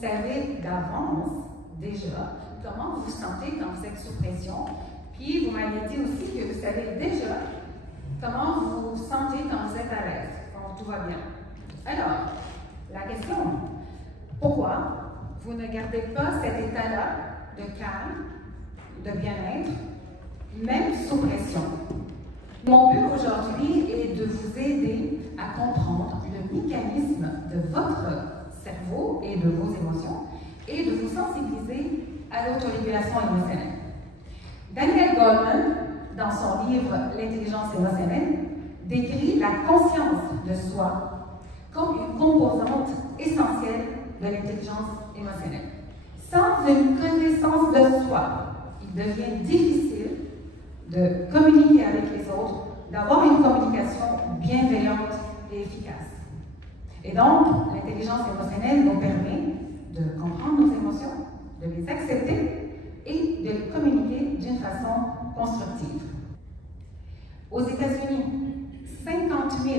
savez d'avance, déjà, comment vous vous sentez quand vous êtes sous pression. Puis, vous m'avez dit aussi que vous savez déjà comment vous vous sentez quand vous êtes à l'aise, quand tout va bien. Alors, la question, pourquoi vous ne gardez pas cet état-là de calme, de bien-être, même sous pression? Mon but aujourd'hui est de vous aider à comprendre le mécanisme de votre cerveau et de vos émotions et de vous sensibiliser à l'autorégulation émotionnelle. Daniel Goleman, dans son livre L'intelligence émotionnelle, décrit la conscience de soi comme une composante essentielle de l'intelligence émotionnelle. Sans une connaissance de soi, il devient difficile de communiquer avec les autres, d'avoir une communication bienveillante et efficace. Et donc, l'intelligence émotionnelle nous permet de comprendre nos émotions, de les accepter et de les communiquer d'une façon constructive. Aux États-Unis, 50 000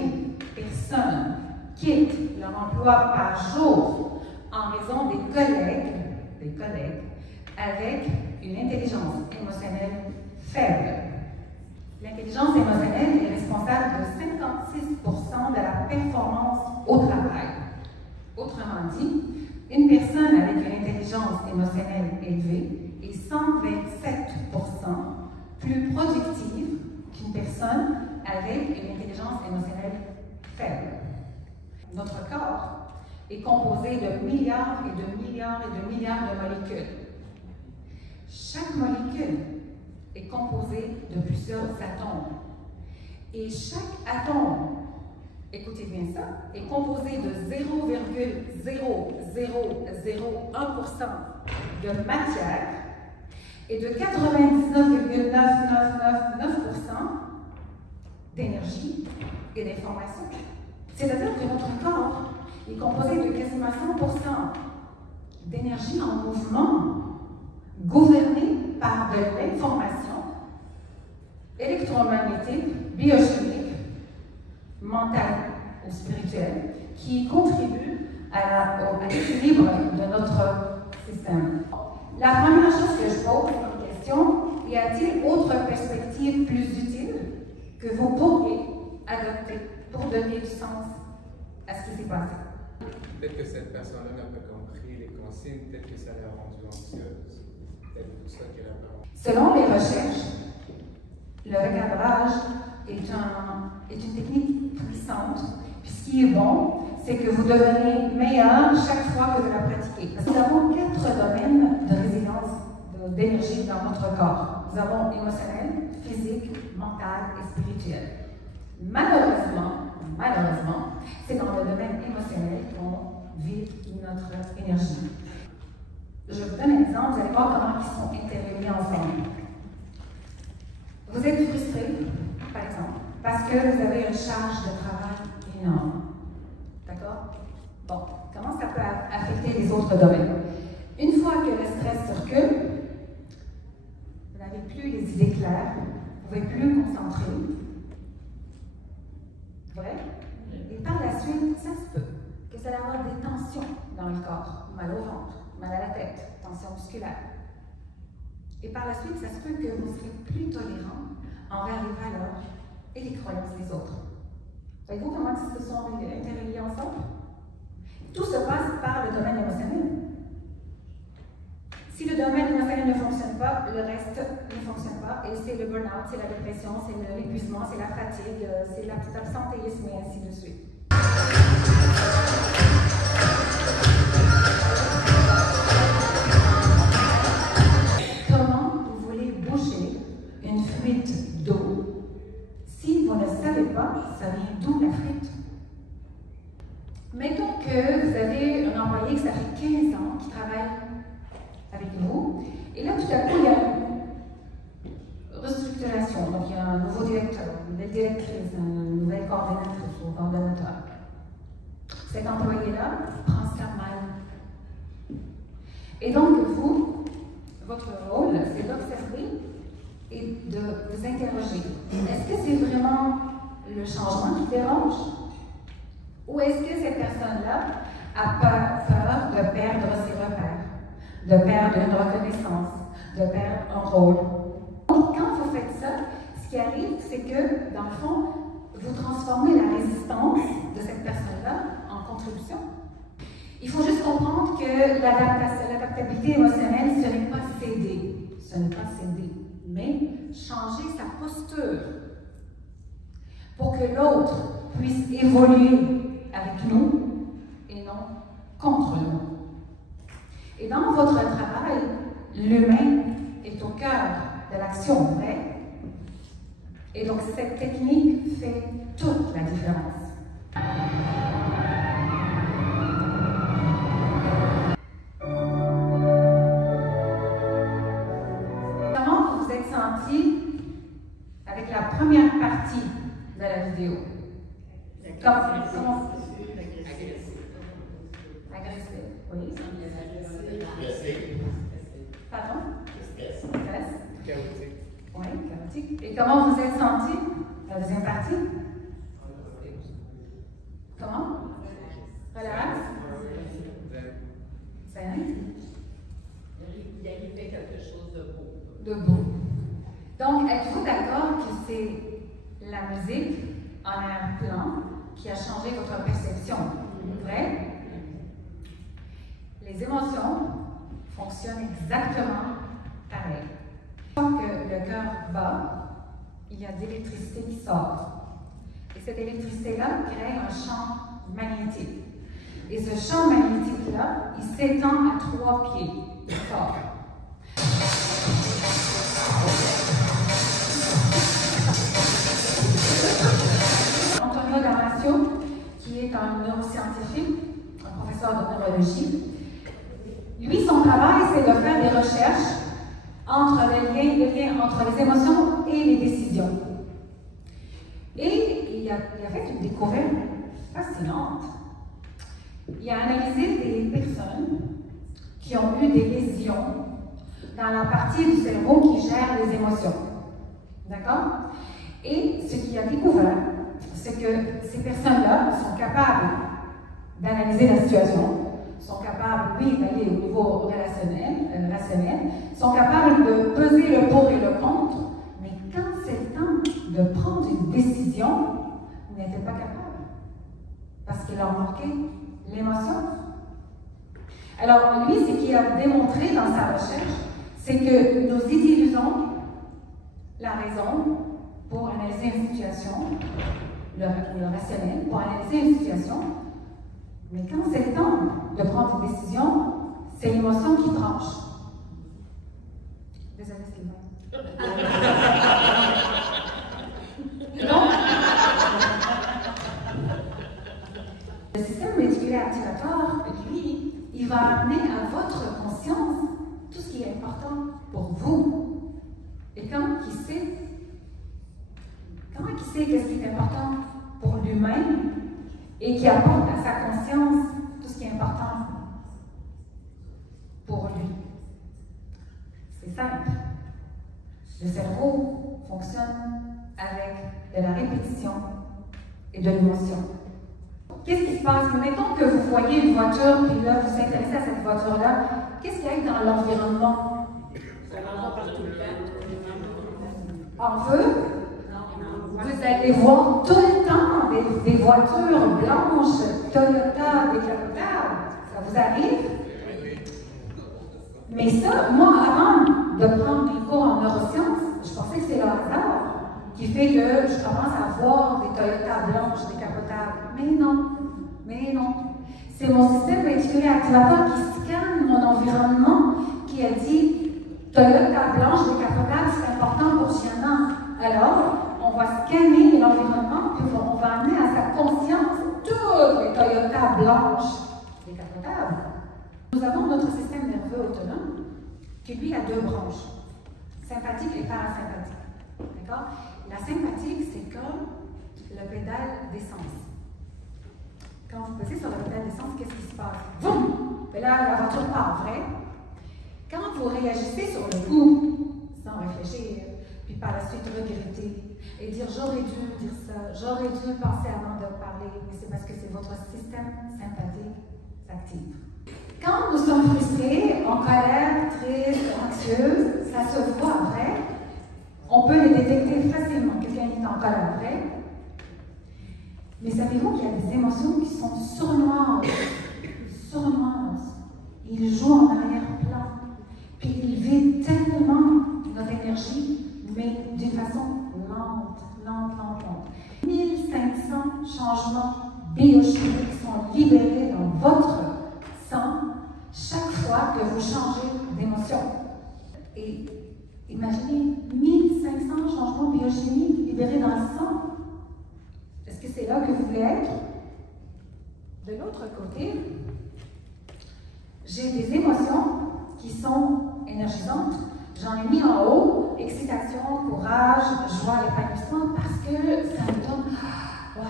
personnes quittent leur emploi par jour en raison des collègues avec une intelligence émotionnelle faible. L'intelligence émotionnelle est responsable de 56% de la performance au travail. Autrement dit, une personne avec une intelligence émotionnelle élevée est 127% plus productive qu'une personne avec une intelligence émotionnelle faible. Notre corps est composé de milliards et de milliards et de milliards de molécules. Chaque molécule est composée de plusieurs atomes. Et chaque atome, écoutez bien ça, est composé de 0,0001% de matière et de 99,9999% d'énergie et d'information. C'est-à-dire que notre corps est composé de quasiment 100% d'énergie en mouvement, gouvernée par de l'information électromagnétique, biochimique, mentale ou spirituelle, qui contribue à l'équilibre de notre système. La première chose que je pose comme question, y a-t-il autre perspective plus utile que vous pourriez adopter pour donner du sens à ce qui s'est passé? Peut-être que cette personne-là n'a pas compris les consignes, peut-être que ça l'a rendue anxieuse. Peut-être pour ça qu'elle a pas. Selon les recherches, le recadrage est une technique puissante. Puis ce qui est bon, c'est que vous devenez meilleur chaque fois que vous la pratiquez. Parce que nous avons 4 domaines de résilience d'énergie dans notre corps. Nous avons émotionnel, physique, mental et spirituel. Malheureusement, c'est dans le domaine émotionnel qu'on vide notre énergie. Je vous donne un exemple, vous allez voir comment ils sont interreliés ensemble. Vous êtes frustré, par exemple, parce que vous avez une charge de travail énorme. D'accord? Bon, comment ça peut affecter les autres domaines? Une fois que le stress circule, vous n'avez plus les idées claires, vous ne pouvez plus vous concentrer. Vrai? Et par la suite, ça se peut que ça va avoir des tensions dans le corps, mal au ventre, mal à la tête, tension musculaire. Et par la suite, ça se peut que vous serez plus tolérant envers les valeurs et les croyances des autres. Voyez-vous comment ils se sont interreliés ensemble? Tout se passe par le domaine émotionnel. Si le domaine émotionnel ne fonctionne pas, le reste ne fonctionne pas. Et c'est le burn-out, c'est la dépression, c'est l'épuisement, c'est la fatigue, c'est l'absentéisme et ainsi de suite. Comment vous voulez boucher une fuite d'eau si vous ne savez pas ça vient d'où la fuite? Mettons que vous avez un employé qui ça fait 15 ans qui travaille avec vous, et là tout à coup il y a une restructuration, donc il y a un nouveau directeur, une nouvelle directrice, une nouvelle coordonnatrice ou coordonnateur. Cet employé-là prend ça mal. Et donc vous, votre rôle, c'est d'observer et de vous interroger. Est-ce que c'est vraiment le changement qui dérange? Ou est-ce que cette personne-là a peur de perdre ses repères, de perdre une reconnaissance, de perdre un rôle. Donc, quand vous faites ça, ce qui arrive, c'est que, dans le fond, vous transformez la résistance de cette personne-là en contribution. Il faut juste comprendre que l'adaptabilité émotionnelle, ce n'est pas céder. Ce n'est pas céder, mais changer sa posture pour que l'autre puisse évoluer avec nous et non contre nous. Et dans votre travail, l'humain est au cœur de l'action, vrai? Et donc cette technique fait toute la différence. Comment vous vous êtes senti avec la première partie de la vidéo? Comment? Agressif. Oui. Pardon? Stress. Chaotique. Oui, chaotique. Et comment vous êtes senti la deuxième partie? Comment? Relax. Zen. Il arrivait quelque chose de beau. De beau. Donc, êtes-vous d'accord que c'est la musique en arrière-plan qui a changé votre perception? Vrai? Les émotions fonctionnent exactement pareil. Quand le cœur bat, il y a de l'électricité qui sort. Et cette électricité-là crée un champ magnétique. Et ce champ magnétique-là, il s'étend à 3 pieds fort. Antonio Damasio, qui est un neuroscientifique, un professeur de neurologie, lui, son travail, c'est de faire des recherches entre les liens entre les émotions et les décisions. Et il a fait une découverte fascinante. Il a analysé des personnes qui ont eu des lésions dans la partie du cerveau qui gère les émotions. D'accord? Et ce qu'il a découvert, c'est que ces personnes-là sont capables d'analyser la situation, sont capables, oui, d'aller au niveau rationnel, sont capables de peser le pour et le contre, mais quand c'est le temps de prendre une décision, ils n'étaient pas capables, parce qu'il leur manquait l'émotion. Alors, lui, ce qu'il a démontré dans sa recherche, c'est que nous utilisons la raison pour analyser une situation, le rationnel, pour analyser une situation, mais quand c'est le temps de prendre une décision, c'est l'émotion qui tranche. Désolée, Sylvain. Donc, le système réticulaire activateur, lui, il va amener à votre conscience tout ce qui est important pour vous. Et comment il sait qu'est-ce qui est important pour lui-même et qui apporte à sa conscience tout ce qui est important pour lui? C'est simple. Le cerveau fonctionne avec de la répétition et de l'émotion. Qu'est-ce qui se passe? Mettons que vous voyez une voiture, puis là, vous vous intéressez à cette voiture-là. Qu'est-ce qu'il y a dans l'environnement? En feu? Vous allez voir tout le temps des voitures blanches, Toyota, décapotables. Ça vous arrive? Mais ça, moi, avant de prendre des cours en neurosciences, je pensais que c'est le hasard qui fait que je commence à voir des Toyota blanches, décapotables. Mais non. C'est mon système réticulaire activateur qui scanne mon environnement, qui a dit Toyota blanche, décapotable, c'est important pour Gianna. Alors, on va scanner l'environnement, puis on va amener à sa conscience toutes les Toyota blanches décapotables. Nous avons notre système nerveux autonome qui, lui, a 2 branches, sympathique et parasympathique. D'accord? La sympathique, c'est comme le pédale d'essence. Quand vous posez sur le pédale d'essence, qu'est-ce qui se passe? Boum! Et là, la voiture part, vrai? Quand vous réagissez sur le coup, sans réfléchir, puis par la suite regretter, et dire j'aurais dû dire ça, j'aurais dû penser avant de parler, mais c'est parce que c'est votre système sympathique, s'active. Quand nous sommes frustrés, en colère, tristes, anxieuses, ça se voit, vrai? On peut les détecter facilement. Quelqu'un est en colère, vrai? Mais savez-vous qu'il y a des émotions qui sont sournoises? Sournoises. Ils jouent en arrière-plan. Puis ils vident tellement notre énergie, mais d'une façon lente. 1500 changements biochimiques sont libérés dans votre sang chaque fois que vous changez d'émotion. Et imaginez 1500 changements biochimiques libérés dans le sang. Est-ce que c'est là que vous voulez être? De l'autre côté, j'ai des émotions qui sont énergisantes. J'en ai mis en haut, excitation, courage, joie, épanouissement, parce que ça me donne « Wow,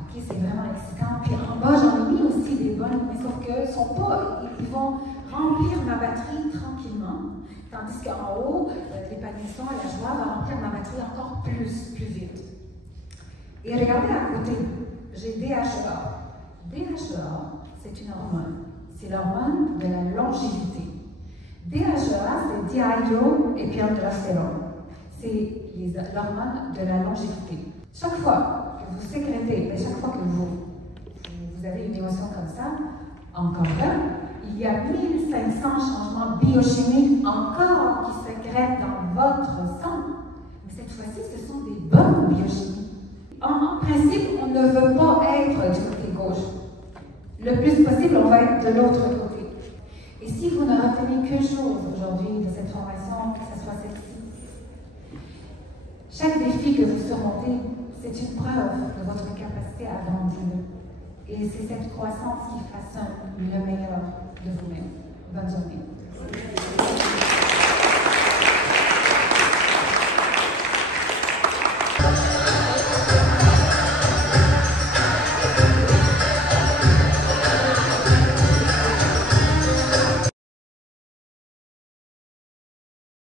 ok, c'est vraiment excitant ». Puis en bas, j'en ai mis aussi des bonnes, mais sauf que ils vont remplir ma batterie tranquillement, tandis qu'en haut, l'épanouissement et la joie vont remplir ma batterie encore plus vite. Et regardez à côté, j'ai DHEA. DHEA, c'est une hormone. C'est l'hormone de la longévité. DHEA, c'est dihydroépiandrostérone. C'est l'hormone de la longévité. Chaque fois que vous sécrétez, chaque fois que vous avez une émotion comme ça, encore là, il y a 1500 changements biochimiques encore qui sécrètent dans votre sang. Mais cette fois-ci, ce sont des bonnes biochimies. En principe, on ne veut pas être du côté gauche. Le plus possible, on va être de l'autre côté. Et si vous ne retenez qu'une chose aujourd'hui de cette formation, que ce soit celle-ci, chaque défi que vous surmontez, c'est une preuve de votre capacité à grandir. Et c'est cette croissance qui façonne le meilleur de vous-même. Bonne journée.